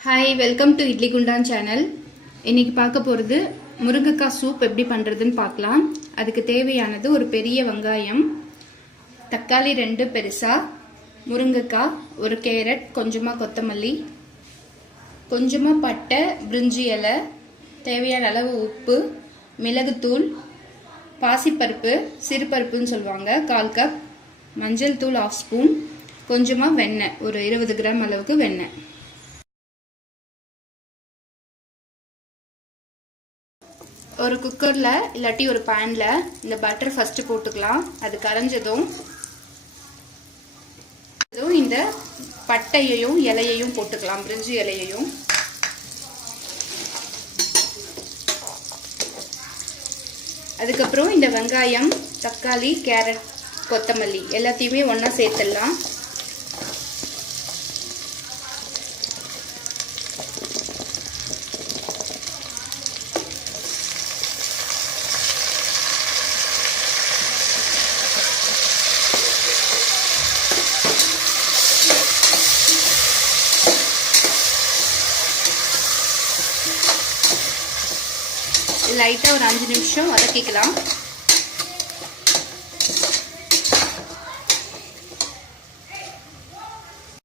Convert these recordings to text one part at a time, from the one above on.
Hi, welcome to Idly Kundaan channel. இன்னைக்கு பார்க்க போறது முருங்கக்காய் சூப் எப்படி பண்றதுன்னு பார்க்கலாம். அதுக்கு தேவையானது ஒரு பெரிய வெங்காயம், தக்காளி 2 பெருசா, முருங்கக்காய், ஒரு கேரட், கொஞ்சமா கொத்தமல்லி, கொஞ்சமா பட்டை, பிரிஞ்சி இலை, தேவையான அளவு உப்பு, மிளகுத்தூள், பாசிப்பருப்பு, சிறுபருப்புன்னு சொல்வாங்க 1/4 கப், மஞ்சள் தூள் 1/2 ஸ்பூன், கொஞ்சமா வெண்ணெய், ஒரு 20 கிராம் அளவுக்கு வெண்ணெய். ஒரு குக்கர்ல இல்லாட்டி ஒரு பேன்ல இந்த பட்டர் ஃபர்ஸ்ட் போட்டுக்கலாம். அது கரைஞ்சதும் இந்த பட்டையையும் இலையையும் போட்டுக்கலாம், பிரிஞ்சி இலையையும். அதுக்கப்புறம் இந்த வெங்காயம், தக்காளி, கேரட், கொத்தமல்லி எல்லாத்தையுமே ஒண்ணா சேர்த்துடலாம். லைட்டா ஒரு 5 நிமிஷம் வதக்கிக்கலாம்.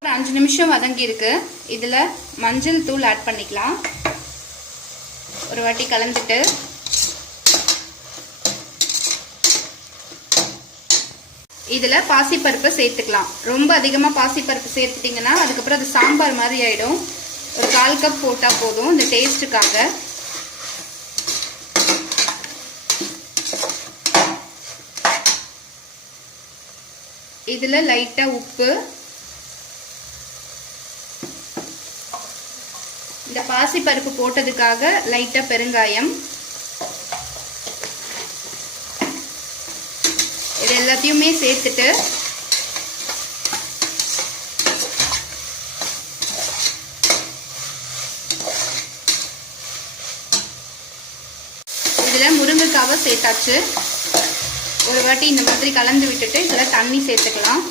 ஒரு 5 நிமிஷம் வதங்கி இருக்கு. இதுல மஞ்சள் தூள் ஆட் பண்ணிக்கலாம். ஒரு வாட்டி கலந்துட்டு இதுல பாசிப்பருப்பு சேர்த்துக்கலாம். ரொம்ப அதிகமா பாசிப்பருப்பு சேர்த்துட்டீங்கன்னா அதுக்கப்புறம் அது சாம்பார் மாதிரி ஆயிடும். ஒரு 1/4 கப் போட்டா போதும் இந்த டேஸ்ட்டுக்காக. இதுல லைட்டா உப்பு, இந்த பாசி பருப்பு போட்டதுக்காக லைட்டா பெருங்காயம், இது எல்லாத்தையுமே சேர்த்துட்டு இதுல முருங்கைக்காவை சேர்த்தாச்சு. ஒரு வாட்டி இந்த மாதிரி கலந்து விட்டுட்டு இதுல தண்ணி சேர்த்துக்கலாம்.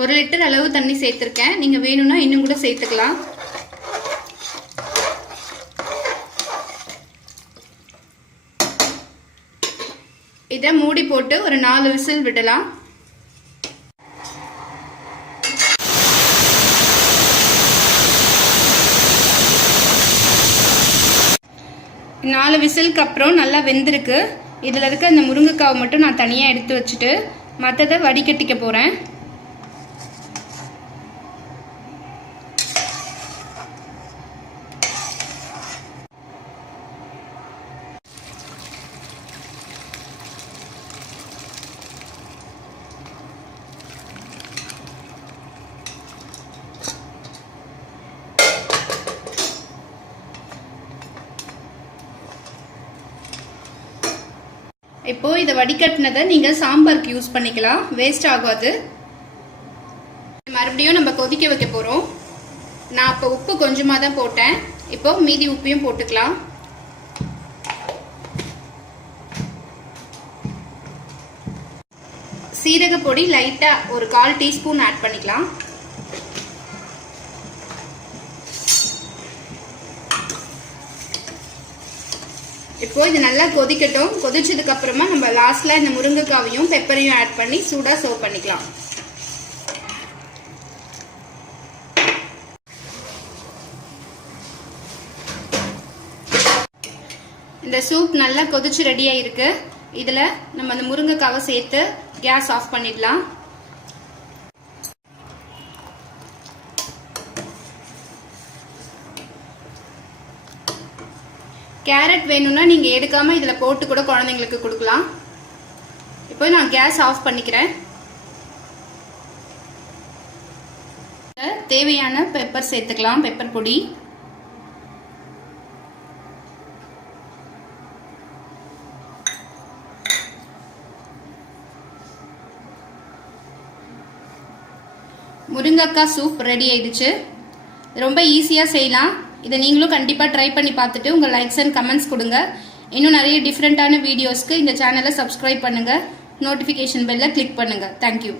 ஒரு லிட்டர் அளவு தண்ணி சேர்த்திருக்கேன். நீங்க வேணும்னா இன்னும் கூட சேர்த்துக்கலாம். இதை மூடி போட்டு ஒரு 4 விசில் விடலாம். நாலு விசிலுக்கு அப்புறம் நல்லா வெந்திருக்கு. இதில் இருக்க இந்த முருங்கைக்காவை மட்டும் நான் தனியாக எடுத்து வச்சுட்டு மற்றதை வடிகட்டிக்க போகிறேன். இப்போ இதை வடிகட்டினதை நீங்க சாம்பாருக்கு யூஸ் பண்ணிக்கலாம், வேஸ்ட் ஆகாது. மறுபடியும் நம்ம கொதிக்க வைக்க போறோம். நான் அப்போ உப்பு கொஞ்சமா தான் போட்டேன். இப்போ மீதி உப்பையும் போட்டுக்கலாம். சீரக பொடி லைட்டா ஒரு 1/4 டீஸ்பூன் ஆட் பண்ணிக்கலாம். இப்போ இது நல்லா கொதிக்கட்டும். கொதிச்சதுக்கு அப்புறமா நம்ம லாஸ்ட்ல இந்த முருங்கைக்காவையும் பெப்பரையும் ஆட் பண்ணி சூடா சர்வ் பண்ணிக்கலாம். இந்த சூப் நல்லா கொதிச்சு ரெடியா இருக்கு. இதுல நம்ம அந்த முருங்கைக்காவை சேர்த்து கேஸ் ஆஃப் பண்ணிடலாம். கேரட் வேணும்னா நீங்க எடுக்காம இதுல போட்டு கூட குழந்தைங்களுக்கு கொடுக்கலாம். இப்போ நான் கேஸ் ஆஃப் பண்ணிக்கிறேன். தேவையான பெப்பர் சேர்த்துக்கலாம், பெப்பர் பொடி. முருங்கக்காய் சூப் ரெடி ஆயிடுச்சு. ரொம்ப ஈஸியா செய்யலாம். இதை நீங்களும் கண்டிப்பாக ட்ரை பண்ணி பார்த்துட்டு உங்கள் லைக்ஸ் அண்ட் கமெண்ட்ஸ் கொடுங்க. இன்னும் நிறைய டிஃப்ரெண்ட்டான வீடியோஸ்க்கு இந்த சேனலை சப்ஸ்கிரைப் பண்ணுங்கள், நோட்டிஃபிகேஷன் பெல்லை கிளிக் பண்ணுங்கள். தேங்க்யூ.